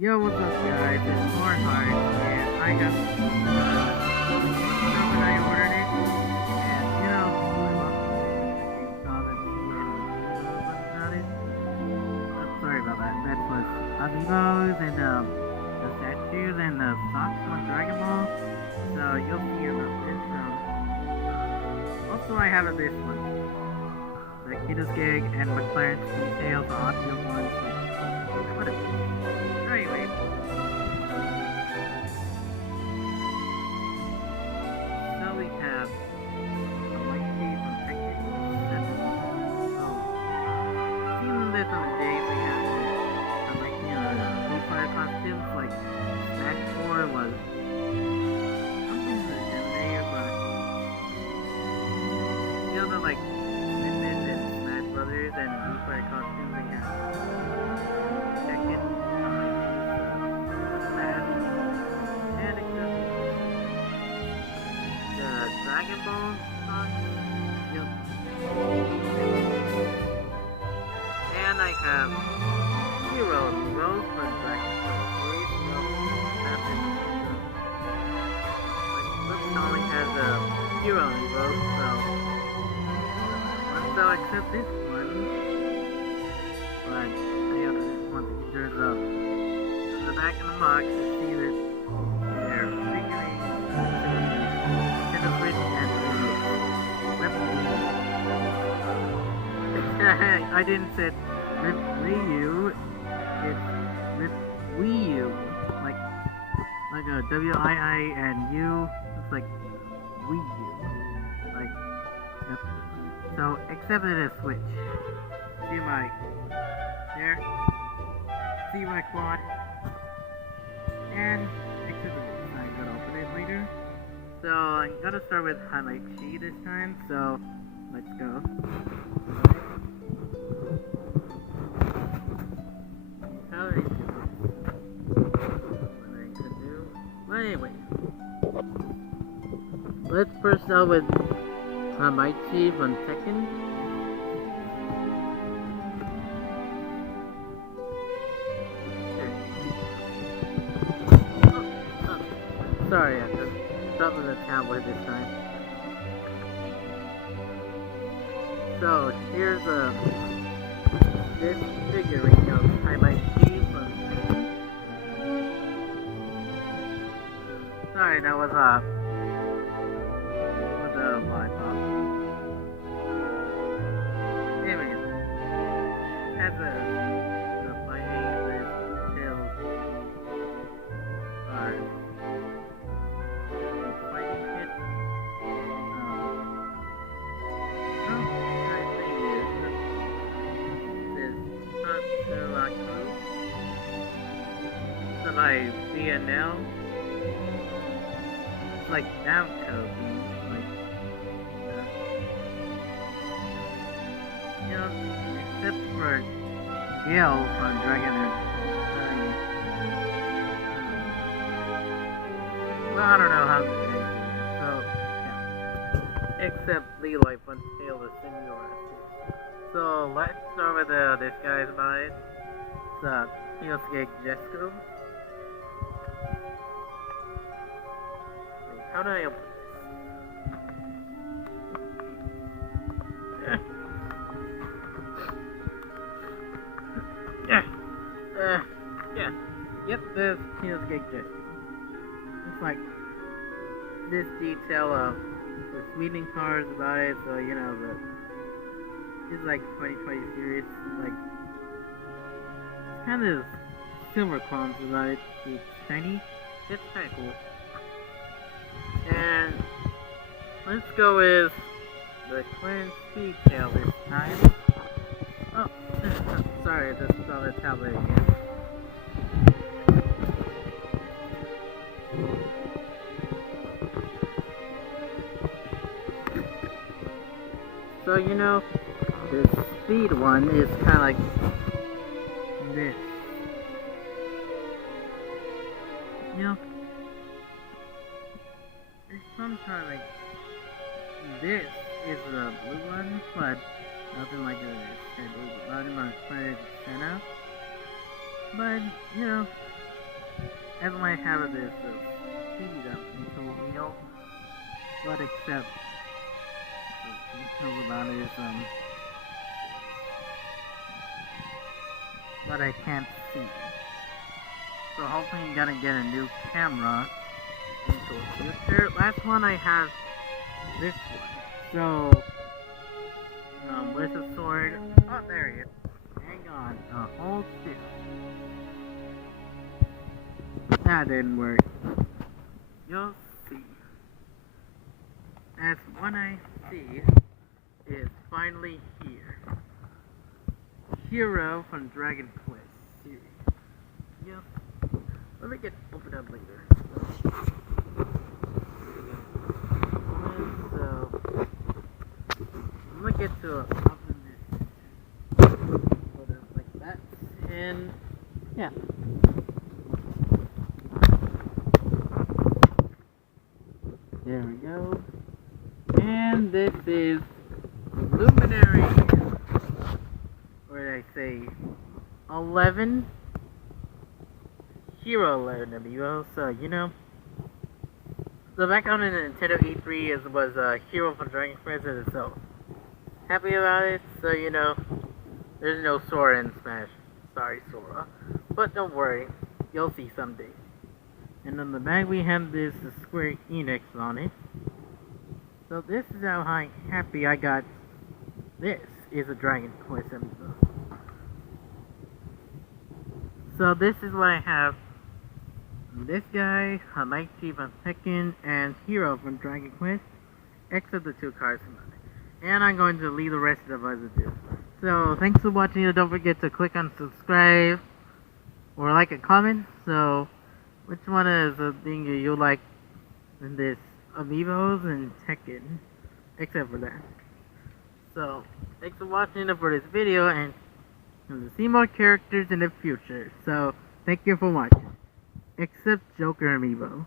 Yo, what's up, guys? It's Corrin, and I have stuff and I ordered it, and I love the about it. I'm sorry about that. That was amiibos and the statues and the socks on Dragon Ball. So you'll see about this. Also, I have this one, the Kiddo's Gig and McLaren's details, the audio one. What a anyway, so we have a white tea from tekken. So, seen this on the day we have a white tea and blue fire costumes like Smash 4 was something to animate, but the like Midnight and Smash Brothers and blue fire costumes they have tekken. Dragon Ball song. Yep. And I have Heroes Rose from Dragon Ball series. So that is like Flip Sonic has a Hero and Rose, so except this one. But I have this one there's in the back of the box you see that they're figuring I didn't say Rip Ryu. It's Rip Wii U, like a W-I-I and U. It's like Wii U, like yep. So except it is Switch. See my there. See my quad. And except it is, I'm gonna open it later. So I'm gonna start with heimachi this time. So let's go. How do I do this? What I could do? Wait. Let's first start with heimachi from Tekken. Sorry, I just stopped with the tablet this time. So here's this figurine of heimachi from Tekken. Sorry, that was a live pop. Anyways, has the fighting with tails are fighting kit. So like BNL, it's like down code, like except for Gale from Dragon and well, I don't know how to say it. So yeah, except Leroy from Tail the Singular. So let's start with this guy's mind. It's Kyosuke Jesco. Wait, how do I open this? Yeah. Yep, this Kyosuke Jesco. It's like this detail of the Sweden cars about it, so it's like 2020 series, like it's kind of silver clones about it. It's shiny. It's kind of cool. And let's go with the clearance detail this time. Oh, sorry, I just saw the tablet again. So the speed one is kind of like this. There's sometimes like this is the blue one, but nothing like a bottom on planet Senna. But as my habit is to speed up until we know what except the details about it is what I can't see. So hopefully I'm gonna get a new camera into the future. Last one I have this one. So where's the sword? Oh, there he is. Hang on, hold still. That didn't work. You'll see. As one I see is finally here. Hero from Dragon Quest series. Yep. Let me get open up later. So I'm gonna get to open this. Put it like that. And yeah. There we go. And this is Luminary, or did I say 11? Hero 11 amiibo. So, you know, the background in the Nintendo E3 was Hero from Dragon Quest, so happy about it. So, you know, there's no Sora in Smash. Sorry, Sora. But don't worry, you'll see someday. And on the back we have this Square Enix on it. So this is how happy I got. This is a Dragon Quest amiibo. So this is what I have. This guy, heimachi from Tekken, and Hero from Dragon Quest, except the 2 cards from it. And I'm going to leave the rest of us to do. So thanks for watching, and don't forget to click on subscribe or like a comment. So which one is the thing you like in this amiibos and Tekken, except for that. So thanks for watching for this video, and to see more characters in the future. So thank you for watching, except Joker amiibo.